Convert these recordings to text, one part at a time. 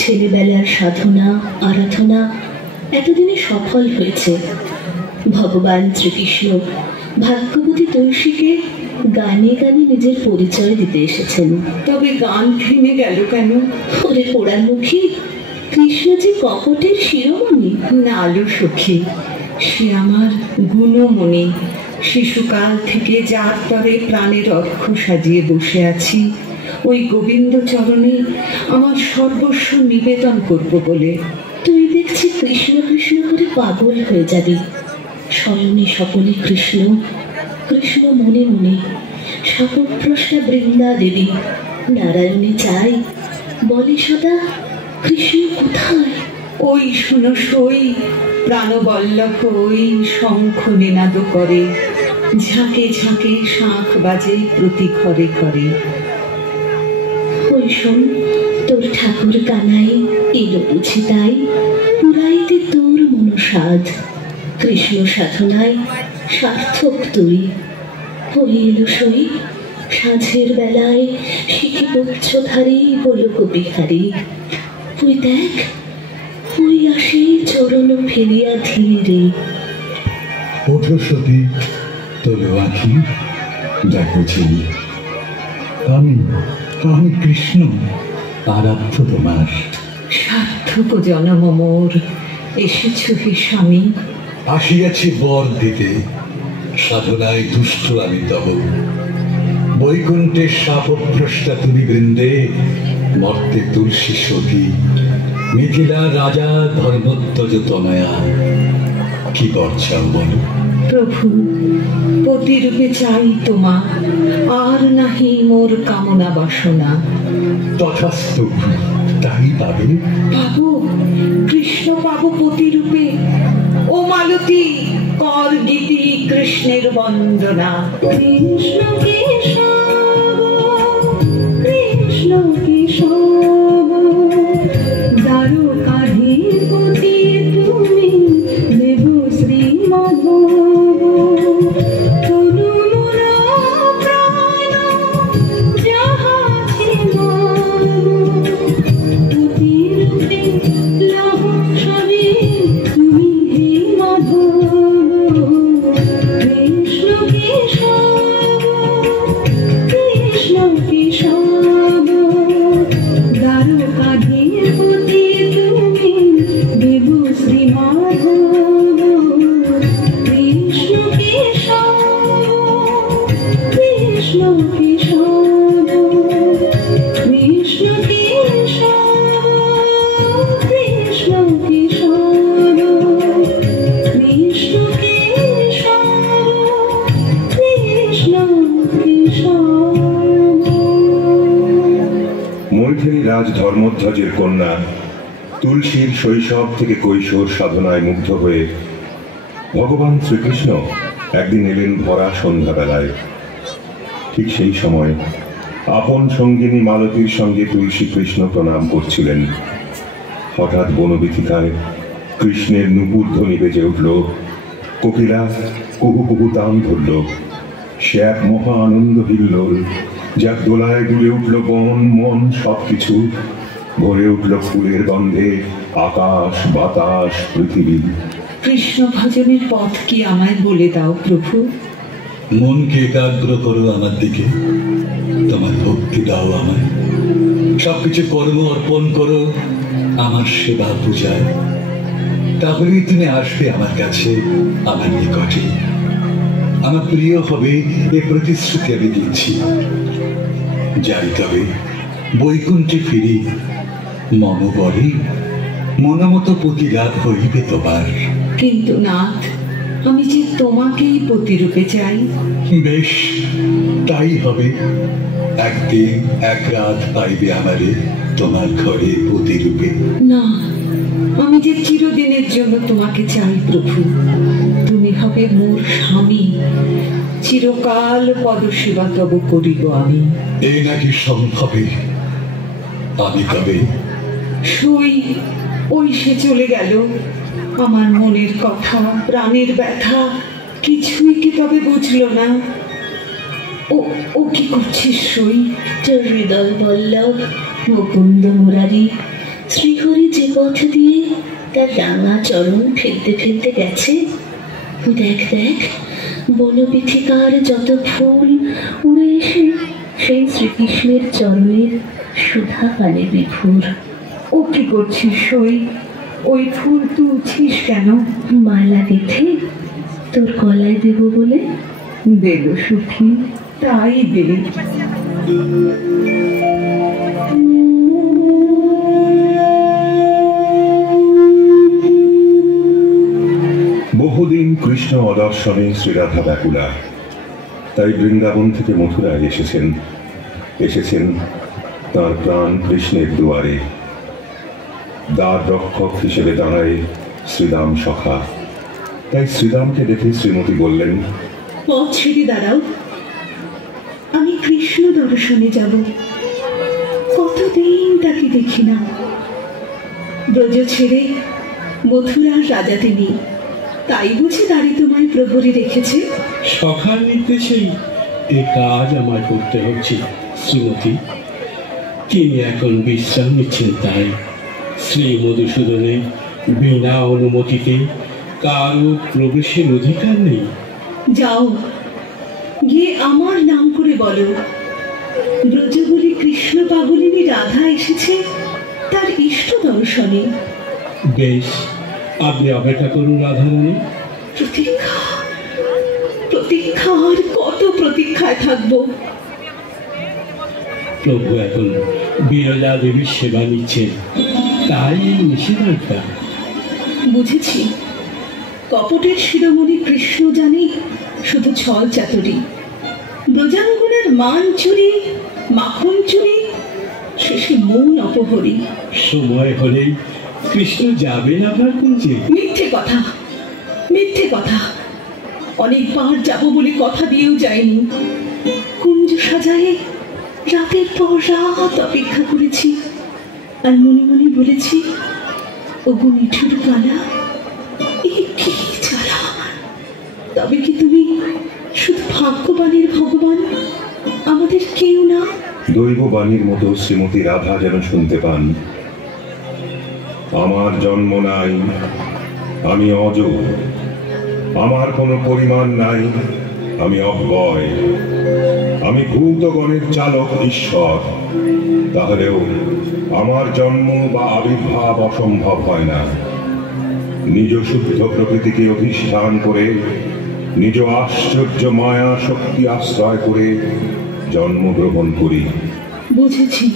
ছেলেবেলার সাধনা আরাধনা এতদিনে সফল হয়েছে। ভগবান শ্রীকৃষ্ণ ভাগ্যবতী তুলসীকে গানে গানে নিজের পরিচয় দিতে এসেছেন। তবে গান থেমে গেল কেন? ওরে পোড়ামুখী, কৃষ্ণ যে কপটের শিরোমণি। না আলো সখী, সে আমার গুণমণি। শিশুকাল থেকে যার তরে প্রাণের অর্ঘ সাজিয়ে বসে আছি, ওই গোবিন্দ চরণে আমার সর্বস্ব নিবেদন করব বলে। তুই দেখছি কৃষ্ণ কৃষ্ণ করে পাগল হয়ে যাবি। শয়নে সকলে কৃষ্ণ, কৃষ্ণ মনে মনে। স্বপ্নপ্রসা বৃন্দা দেবী নারায়ণে চাই, বলে সদা কৃষ্ণ কোথায়? ওই শুনো সই প্রাণবল্লভ, ওই শঙ্খ নিনাদ করে, ঝাঁকে ঝাঁকে শাঁখ বাজে প্রতি ঘরে ঘরে। ওই শোন, তোর ঠাকুর কানাই এলো বুঝি তাই, পুরাইতে তোর মনসাদ। কৃষ্ণ সাধনায় সার্থক তুই। ওই এলো সই সাঁঝের বেলায় শিখে বক্ষধারী গোলক বিহারী। ওই দেখ, ওই আসে চরণ ফেলিয়া ধীরে। ওঠো সতী, তোলো আঁখি, দেখো চিনি, আমি কৃষ্ণ, আরাধ্য তোমার। সার্থক জনম মোর, এসেছ হে স্বামী। আসিয়াছি বর দিতে, সাধনায় দুষ্ট আমি তব। বৈকুণ্ঠের শাপভ্রষ্টা তুমি বৃন্দে, মর্তে তুলসী সতী। মিথিলা রাজা ধর্মধ্বজ তনয়া, কি বর্ষাও বলো। প্রভু, পতিরূপে চাই তোমা, আর নাহি মোর কামনা বাসনা। তথাস্তু, তাই পাবে। পাবো, কৃষ্ণ পাবো পতিরূপে। ও মালতী, কর গীতি কৃষ্ণের বন্দনা। কৃষ্ণ কেশব, কৃষ্ণ কেশব, দ্বারকাধীপতি তুমি, দেব শ্রী মাধব। পতি তুমি দেবু শ্রী মাধব কৃষ্ণ কেশব কৃষ্ণ কেশব কৃষ্ণ কেশব কৃষ্ণ কেশব কৃষ্ণ কেশব কৃষ্ণ কেশব। মৈথিলী রাজ ধর্মধ্বজের কন্যা তুলসীর শৈশব থেকে কৈশোর সাধনায় মুগ্ধ হয়ে ভগবান শ্রীকৃষ্ণ একদিন এলেন ভরা সন্ধ্যাবেলায়। ঠিক সেই সময় আপন সঙ্গিনী মালতীর সঙ্গে তুলসী কৃষ্ণ প্রণাম করছিলেন। হঠাৎ বনবীথিকায় কৃষ্ণের নুপুর ধ্বনি বেজে উঠল, কোকিলা কুহু কুহু তান ধরল। সে এক মহা আনন্দ হিল্লোল, যার দোলায় দুলে উঠল বন মন সবকিছু। ভরে উঠল ফুলের গন্ধে আকাশ বাতাস পৃথিবী। কৃষ্ণ ভজনের পথ কি আমায় বলে দাও প্রভু। মনকে একাগ্র করো আমার দিকে, তোমার ভক্তি দাও আমায়। সবকিছু কর্ম অর্পণ করো আমার সেবা পূজায়, তাহলেই তুমি আসবে আমার কাছে, আমার নিকটে। আমার প্রিয় হবে এ প্রতিশ্রুতি আমি দিচ্ছি। যাই তবে বৈকুণ্ঠে ফিরি, মম বরে মনমতো পতি লাভ হইবে তোমার। কিন্তু নাথ, আমি যে তোমাকেই পতিরূপে চাই। বেশ, তাই হবে। একদিন এক রাত পাইবে আমারে তোমার ঘরে পতিরূপে। না, আমি যে চিরদিনের জন্য তোমাকে চাই প্রভু। তুমি হবে মোর স্বামী, চিরকাল পদসেবা তব করিব আমি। এই নাকি সম্ভবে? আমি তবে সই ওই সে চলে গেল। আমার মনের কথা, প্রাণের ব্যথা কিছুই কি তবে বুঝলো না? ও ও কি করছিস সই? তোর হৃদয় বল্লভ মুকুন্দ মুরারি শ্রীহরি যে পথ দিয়ে তার রাঙা চরণ ফেলতে ফেলতে গেছে, দেখ দেখ বনপীঠিকার যত ফুল উড়ে এসে সেই শ্রীকৃষ্ণের চরণের সুধা পানে বিভোর। ও কি করছিস সই? ওই ফুল তুলছিস কেন? মালা গেঁথে তোর গলায় দেব বলে। দেব সুখী, তাই দে। বহুদিন কৃষ্ণ অদর্শনে শ্রীরাধা ব্যাকুলা, তাই বৃন্দাবন থেকে মথুরায় এসেছেন তার প্রাণ কৃষ্ণের দুয়ারে। দ্বার রক্ষক হিসেবে দাঁড়ায় শ্রীরাম সখা। তাই শ্রীরামকে দেখে শ্রীমতী বললেন, পথ ছেড়ে দাঁড়াও, আমি কৃষ্ণ দর্শনে যাব। কতদিন তাকে দেখি না। ব্রজ ছেড়ে মথুরার রাজা তিনি, তাই বুঝি দাঁড়ি তোমায় প্রহরী রেখেছে। সখার নির্দেশেই এ কাজ আমায় করতে হচ্ছে শ্রীমতী। তিনি এখন বিশ্রাম নিচ্ছেন, তাই শ্রী মধুসূদনের বিনা অনুমতিতে কারো প্রবেশের অধিকার নেই। যাও, গিয়ে আমার নাম করে বলো, ব্রজবলী কৃষ্ণ পাগলিনী রাধা এসেছে তার ইষ্ট দর্শনে। বেশ, আপনি অপেক্ষা করুন রাধারানী। প্রতীক্ষা প্রতীক্ষা, আর কত প্রতীক্ষায় থাকবো? প্রভু এখন বিরজা দেবীর সেবা নিচ্ছেন, তাই এই নিষেধাজ্ঞা। বুঝেছি, কপটের শিরোমণি কৃষ্ণ জানি শুধু ছল চাতুরি। ব্রজাঙ্গনের মান চুরি, মাখন চুরি, শেষে মন অপহরি। সময় হলেই কৃষ্ণ যাবেন আপনার কুঞ্জে। মিথ্যে কথা, মিথ্যে কথা। অনেকবার যাব বলে কথা দিয়েও যায়নি। কুঞ্জ সাজায়ে রাতের পর রাত অপেক্ষা করেছি, আর মনে মনে বলেছি, ওগো নিঠুর কালা, এ কি জ্বালা। তবে কি তুমি শুধু ভাগ্যবানের ভগবান, আমাদের কেউ না? দৈববাণীর মতো শ্রীমতী রাধা যেন শুনতে পান, আমার জন্ম নাই, আমি অজ, আমার কোনো পরিমাণ নাই, আমি অব্যয়, আমি ভূতগণের চালক ঈশ্বর। তাহলেও আমার জন্ম বা আবির্ভাব অসম্ভব হয় না। নিজ শুদ্ধ প্রকৃতিকে অধিষ্ঠান করে, নিজ আশ্চর্য মায়া শক্তি আশ্রয় করে জন্মগ্রহণ করি। বুঝেছি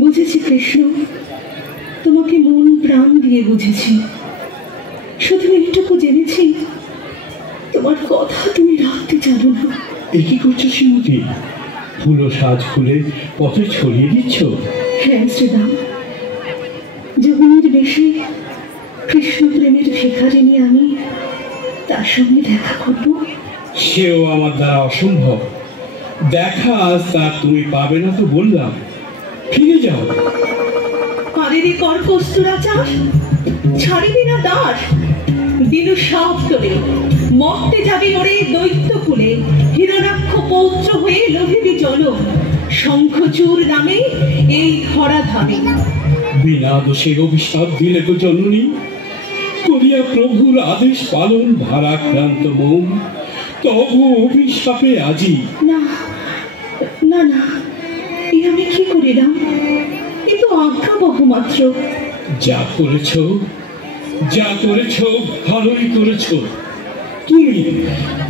বুঝেছি কৃষ্ণ, তোমাকে মন প্রাণ দিয়ে বুঝেছি। শুধু এইটুকু জেনেছি, তোমার কথা তুমি রাখতে জানো না। এ কি করছো শ্রীমতী? ফুলো সাজ খুলে পথে ছড়িয়ে দিচ্ছ? হ্যাঁ শ্রীরাম, যোগিনীর বেশে কৃষ্ণ প্রেমের ভিখারিনী আমি তার সঙ্গে দেখা করব। সেও আমার দ্বারা অসম্ভব। দেখা আজ তার তুমি পাবে না তো বললাম। ফিরে যাও। পারেরি কর কস্তুরাচার, ছাড়িবি না দাস। দিনু সাপ তোলে মর্তে যাবি ওরে দৈত্য কুলে। হিরণাক্ষ পৌত্র হয়ে লোভিবি জনম, শঙ্খচূড় নামে এই ধরা ধামে। বিনা দোষে অভিশাপ দিলে তো জননী, করিয়া প্রভুর আদেশ পালন ভারাক্রান্ত মন। তবু অভিশাপে আজি। না না না, এ আমি কি করিলাম? এ তো আজ্ঞা বহুমাত্র। যা করেছ ভালোই করেছ।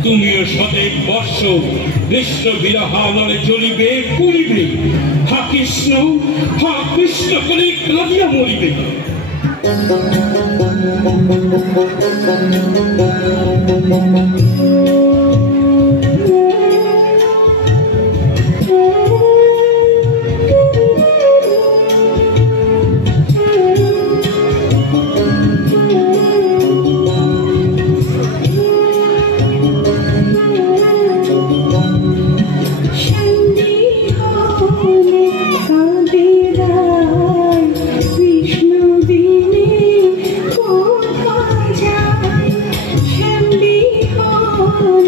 তুমিও শতেক বর্ষ কৃষ্ণ বিরহানলে চলিবে করিবে। হা কৃষ্ণ করে কাঁদিয়া মরিবে। Oh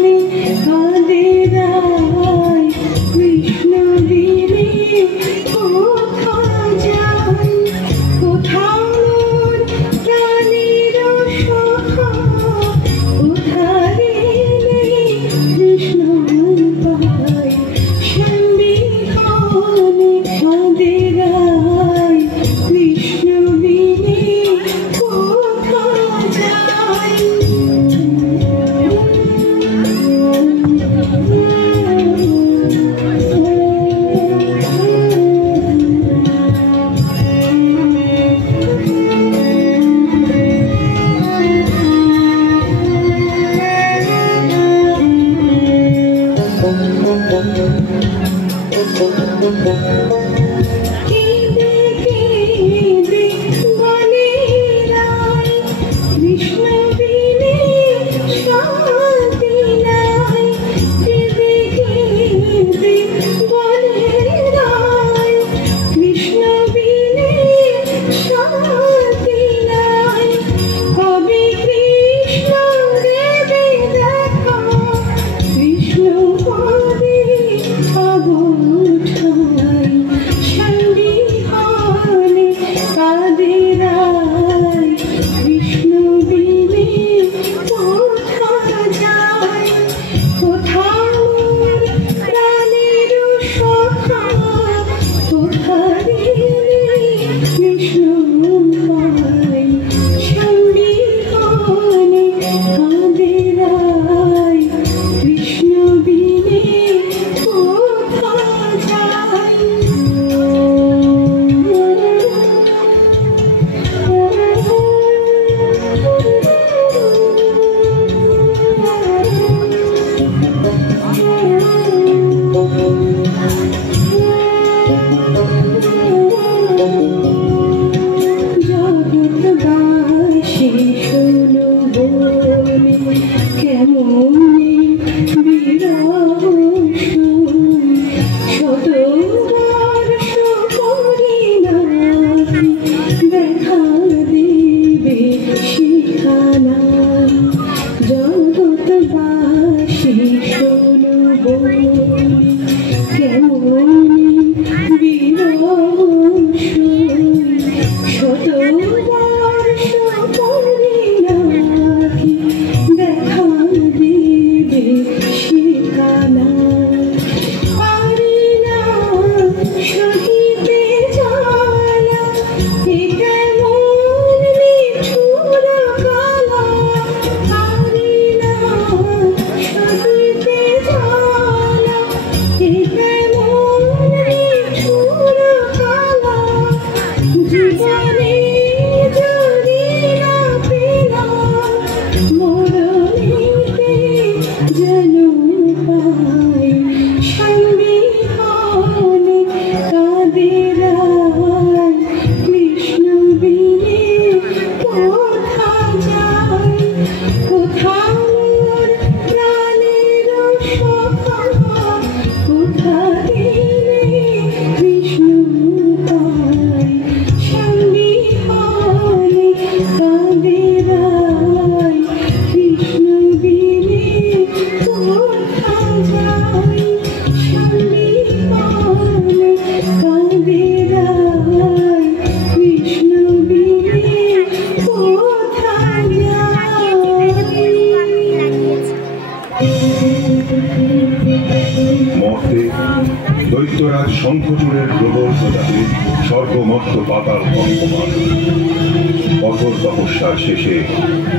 কঠোর তপস্যার শেষে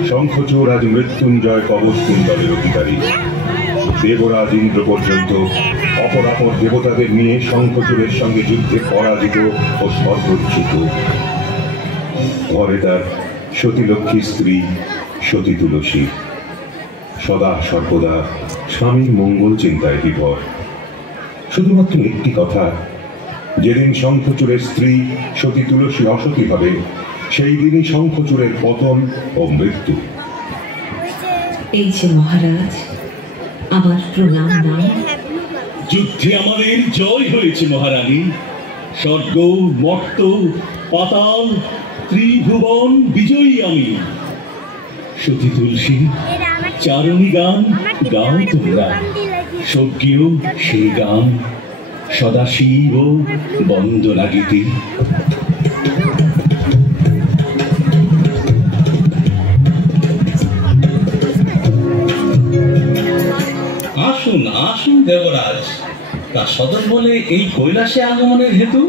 শঙ্খচূড় আজ মৃত্যুঞ্জয় কবচ কুণ্ডলের অধিকারী। দেবরাজ ইন্দ্র পর্যন্ত অপরাপর দেবতাদের নিয়ে শঙ্খচূড়ের সঙ্গে যুদ্ধে পরাজিত ও সর্বচ্যুত। ঘরে তার সতীলক্ষ্মী স্ত্রী সতী তুলসী, সদা সর্বদা স্বামীর মঙ্গল চিন্তায় বিভোর। শুধুমাত্র একটি কথা, যেদিন শঙ্খচূড়ের স্ত্রী সতী তুলসী অসতী হবে, সেই দিনই শঙ্খচূড়ের পতন ও মৃত্যু। এই যে মহারাজ, আমার প্রণাম নাম। যুদ্ধে আমাদের জয় হয়েছে মহারানী। স্বর্গ, মর্ত, পাতাল, ত্রিভুবন বিজয়ী আমি। সতী তুলসী, চারণী গান গাও তোমরা, স্বর্গীয় সেই গান সদাশিব বন্দনা গীতি। আসুন আসুন দেবরাজ, তা সদর বলে এই কৈলাসে আগমনের হেতু?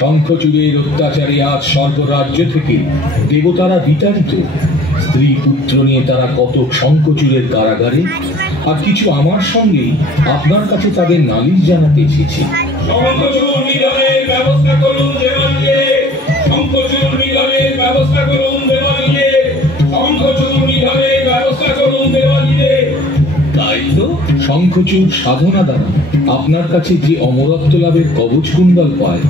শঙ্খচূড়ের অত্যাচারে আজ স্বর্গরাজ্য থেকে দেবতারা বিতাড়িত। স্ত্রী পুত্র নিয়ে তারা কতক শঙ্খচূড়ের কারাগারে, আর কিছু আমার সঙ্গে আপনার কাছে তাদের নালিশ জানাতে এসেছি। শঙ্খচূড় নিধনের ব্যবস্থা করুন দেওয়ালিয়ে, শঙ্খচূড় নিধনের ব্যবস্থা করুন দেওয়ালিয়ে, শঙ্খচূড় নিধনের ব্যবস্থা করুন দেওয়ালিয়ে। তাই তো শঙ্খচূড় সাধনা দ্বারা আপনার কাছে যে অমরত্ব লাভের কবচ কুণ্ডল পায়,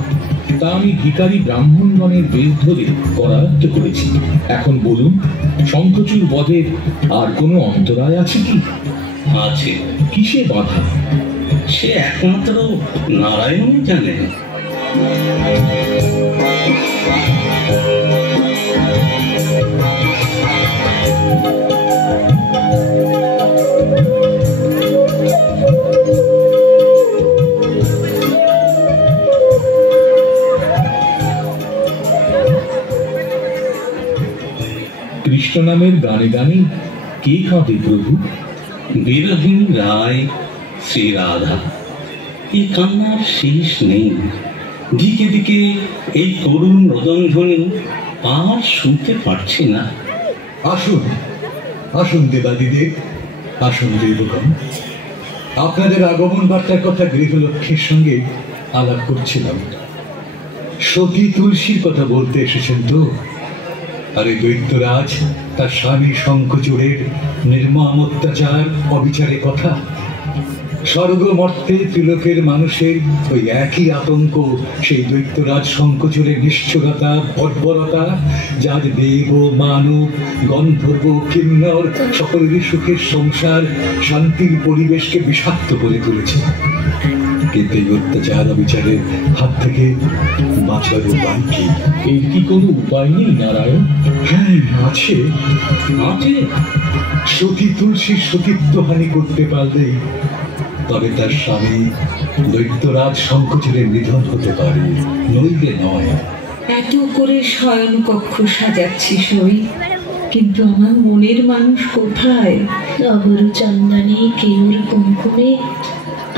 তা আমি ভিখারি ব্রাহ্মণগণের বেশ ধরে করায়ত্ত করেছি। এখন বলুন, শঙ্খচূড় বধের আর কোনো অন্তরায় আছে কি? আছে। কিসে বাধা? সে একমাত্র নারায়ণই জানেন। কৃষ্ণ নামের গানে গানে কে কাঁদে প্রভু? বিরোহীন রায় শ্রী রাধা। এই কান্নার শেষ নেই। দিকে দিকে এই করুণ রোদনধ্বনি আর শুনতে পারছি না। আসুন আসুন দেবাদিদেব, আসুন দেবগণ। আপনাদের আগমন বার্তার কথা গৃহলক্ষ্মীর সঙ্গে আলাপ করছিলাম। সতী তুলসীর কথা বলতে এসেছেন তো? আরে দৈত্যরাজ তার স্বামী শঙ্খচূড়ের নির্মম অত্যাচার অবিচারের কথা। স্বর্গ মর্তে ত্রিলোকের মানুষের ওই একই আতঙ্ক সেই দৈত্যরাজ শঙ্খচূড়ের নিষ্ঠুরতা, বর্বরতা, যার দেব মানব গন্ধর্ব কিন্নর সকলেরই সুখের সংসার, শান্তির পরিবেশকে বিষাক্ত করে তুলেছে। কিন্তু এই অত্যাচার অবিচারের হাত থেকে বাঁচার উপায় কি? এর কি কোনো উপায় নেই নারায়ণ? হ্যাঁ আছে। আছে? সতী তুলসীর সতীত্বহানি করতে পারলেই তবে তার স্বামী দৈত্যরাজ শঙ্খচূড়ের নিধন হতে পারে, নইলে নয়। এত করে শয়ন কক্ষ সাজাচ্ছি সই, কিন্তু আমার মনের মানুষ কোথায়? অগরু চন্দনে কেউর কুমকুমে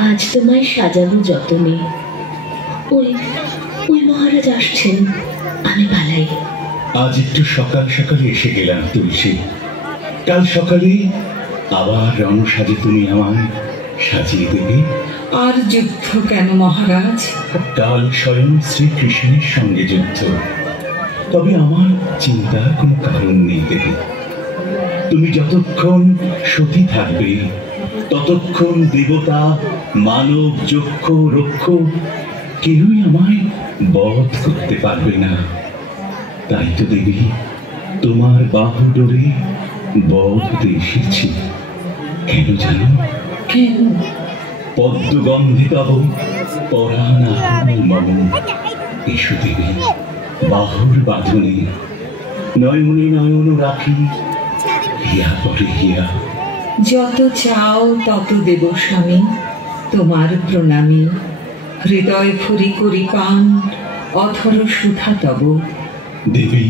আজ তোমায় সাজাবো যতনে। ওই ওই মহারাজ আসছেন, আমি পালাই। আজ একটু সকাল সকালে এসে গেলাম তুলসী। কাল সকালে আবার রণসাজে তুমি আমায় সাজিয়ে দেবে। আর যুদ্ধ কেন মহারাজ? কাল স্বয়ং শ্রীকৃষ্ণের সঙ্গে যুদ্ধ। তবে আমার চিন্তার কোনো কারণ নেই দেবী। তুমি যতক্ষণ সতী থাকবে ততক্ষণ দেবতা, মানব, যক্ষ, রক্ষ কেউই আমায় বধ করতে পারবে না। তাই তো দেবী, তোমার বাহু ডোরে বধ হতে এসেছি। কেন জানো? কেন? পদ্মগন্ধে তব পরাণ মম। এসো দেবী, বাহুর বাঁধনে নয়নে নয়ন রাখি, হিয়া পরে হিয়া। যত চাও তত দেব স্বামী, তোমার প্রণামী। হৃদয় ভরি করি পান, অধর সুধা তব। দেবী,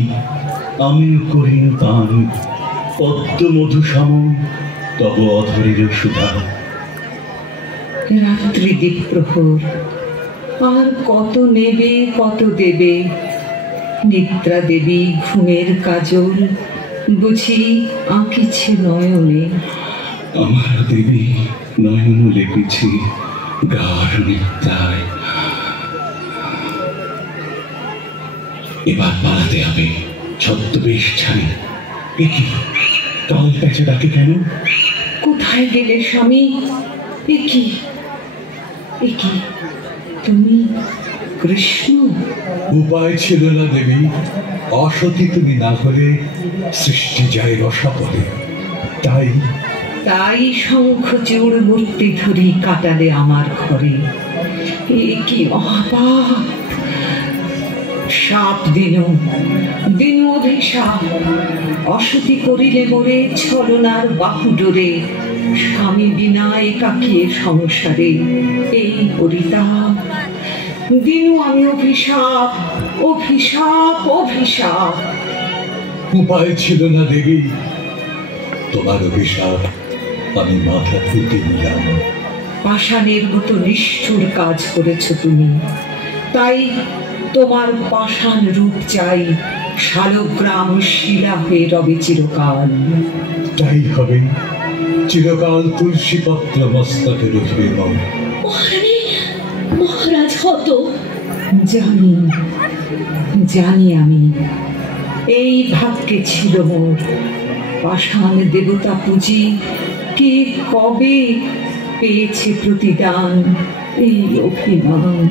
আমিও করিন পান, পদ্ম মধু সম তব অধরের সুধা। রাত্রি দ্বীপ্রহর, আর কত নেবে কত দেবে। নিদ্রা দেবী ঘুমের কাজল বুঝি আঁকিছে নয়নে। আমার দেবী নয়ন লেপেছি গাঢ় নিদ্রায়। এবার পালাতে হবে, ছদ্মবেশ ছাড়ি। একি কাল প্যাঁচা ডাকে কেন? কোথায় গেলে স্বামী? একি একি তুমি কৃষ্ণ? উপায় ছিল না দেবী, অসতী তুমি না হলে সৃষ্টি যায় রসাপদে। তাই তাই শঙ্খচূড় মূর্তি ধরি কাটালে আমার ঘরে। এ কি মহাপাপ! সাপ দিনু দিনু অভিশাপ। অসতী করিলে মোরে ছলনার বাহু ডোরে। স্বামী বিনা একাকিয়ে সংসারে এই পরিতাপ। দিনু আমি অভিশাপ, অভিশাপ, অভিশাপ। উপায় ছিল না দেবী, তোমার অভিশাপ আমি মাথা পেতে নিলাম। পাষাণের মতো নিষ্ঠুর কাজ করেছ তুমি, তাই তোমার পাষাণ রূপ চাই। শালগ্রাম শিলা হয়ে রবে চিরকাল। তাই হবে, চিরকাল তুলসী পত্র মস্তকে রহিবে মন। মহারাজ হত। জানি জানি আমি, এই ভাগ্যে ছিল মোর। পাষাণ দেবতা পুজি কে কবে পেয়েছে প্রতিদান এই অভিমান।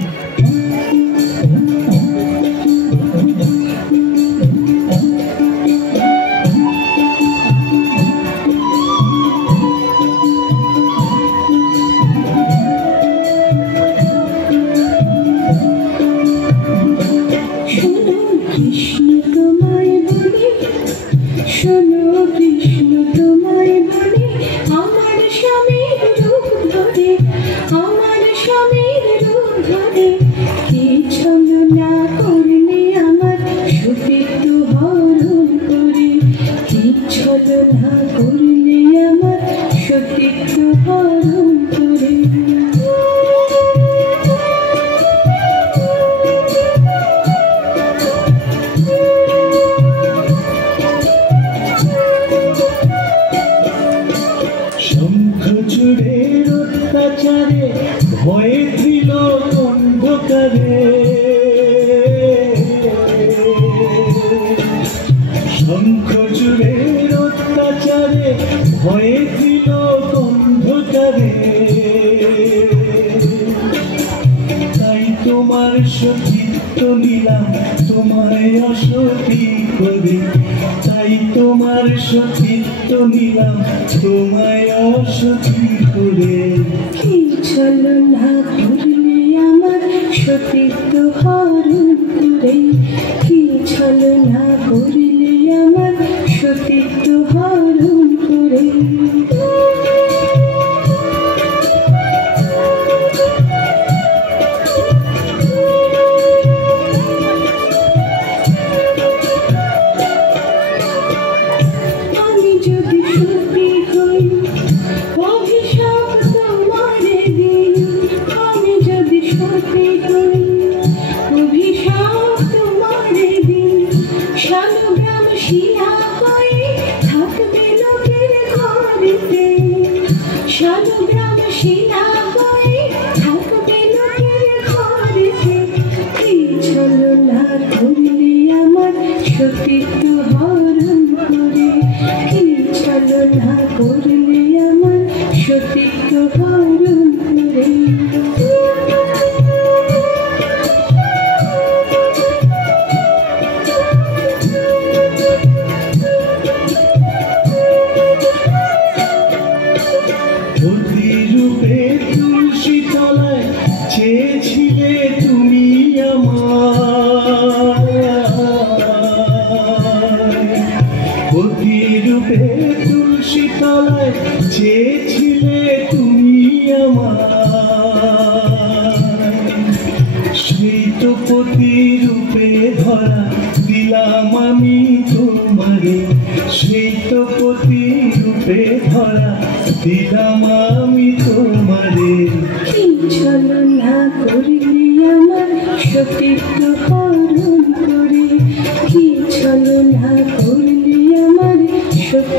সতীত্ব হরণ করে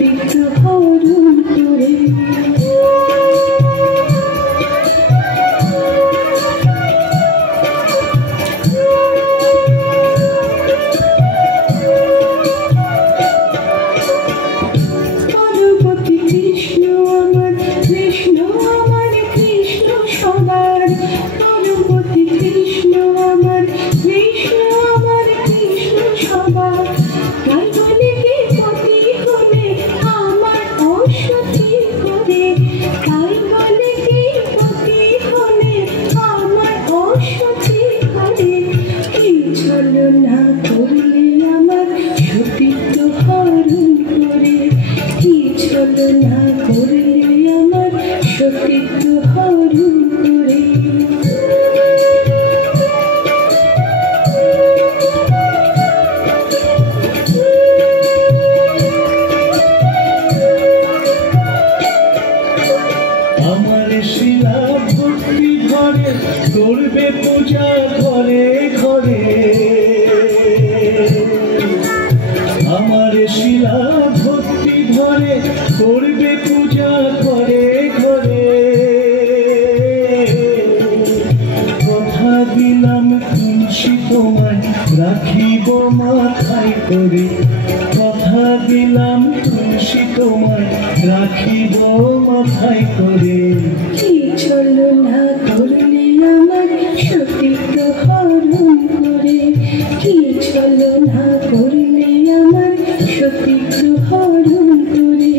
সতীত্ব হরণ করে। পরবর্তী কৃষ্ণ আমার কৃষ্ণ আমার কৃষ্ণ সবার, পরবর্তী কৃষ্ণ আমার কৃষ্ণ আমার কৃষ্ণ সবার। তাই বলে কে পতি করে আমার অসতী করে, তাই বলে কে পতি করে আমার অসতী করে। কি ছলনা করলে আমার সতীত্ব হরণ করে, কি ছলনা করলে আমার সতীত্ব হরণ করে। আমার শিলা ভক্তি ঘরে করবে পূজা ঘরে ঘরে, আমার শিলা ভক্তি ঘরে করবে পূজা ঘরে ঘরে। কথা দিলাম তুলসী তোমায় রাখিব মাথায় করে, কথা দিলাম তুলসী তোমায় রাখিব মাথায় করে। কি ছলনা করলে আমার সতীত্ব হরণ করে, কি ছলনা করলে আমার সতীত্ব হরণ করে,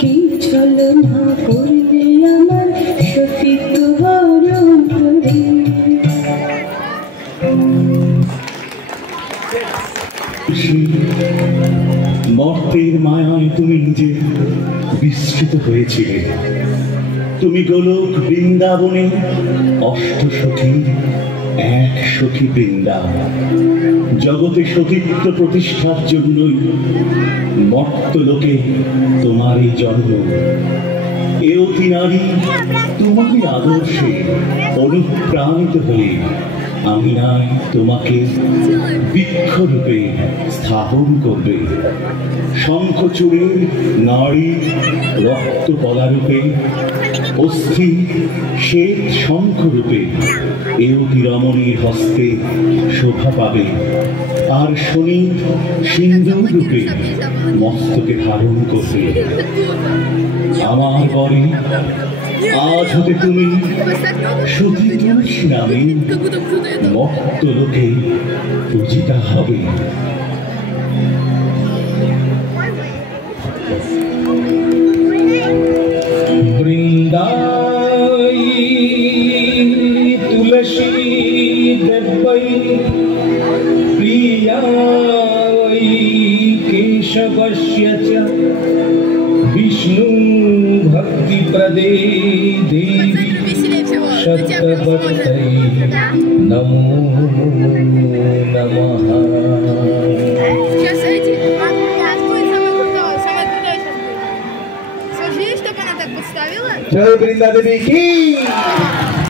কি ছলনা করলে আমার সতীত্ব হরণ করে। মর্তের মায়ায় তুমি নিজে বিস্তৃত হয়েছিলে, তুমি গোলক বৃন্দাবনে অষ্টসখী এক সখী বৃন্দা। জগতে সতীত্ব প্রতিষ্ঠার জন্যই মর্তলোকে তোমারই জন্ম। এ অতি নারী তোমারই আদর্শে অনুপ্রাণিত হয়ে আমি নাই তোমাকে বৃক্ষরূপে স্থাপন করবে। শঙ্খচূড়ের নারী রক্তকলারূপে, অস্থি শ্বেত শঙ্খরূপে এ অতি রমণীর হস্তে শোভা পাবে। আর শনি সিন্দুর রূপে মস্তকে ধারণ করবে। আমার বরে আজ হতে তুমি সতী তুলসী নামে মর্তলোকে পূজিতা হবে। বৃন্দাই তুলসী দেবৈ প্রিয়াই কেশবস্য চ বিষ্ণু ভক্তি প্রদে দেবী শতবত্তৈ নমো নমঃ। Jai Brinda Devi ki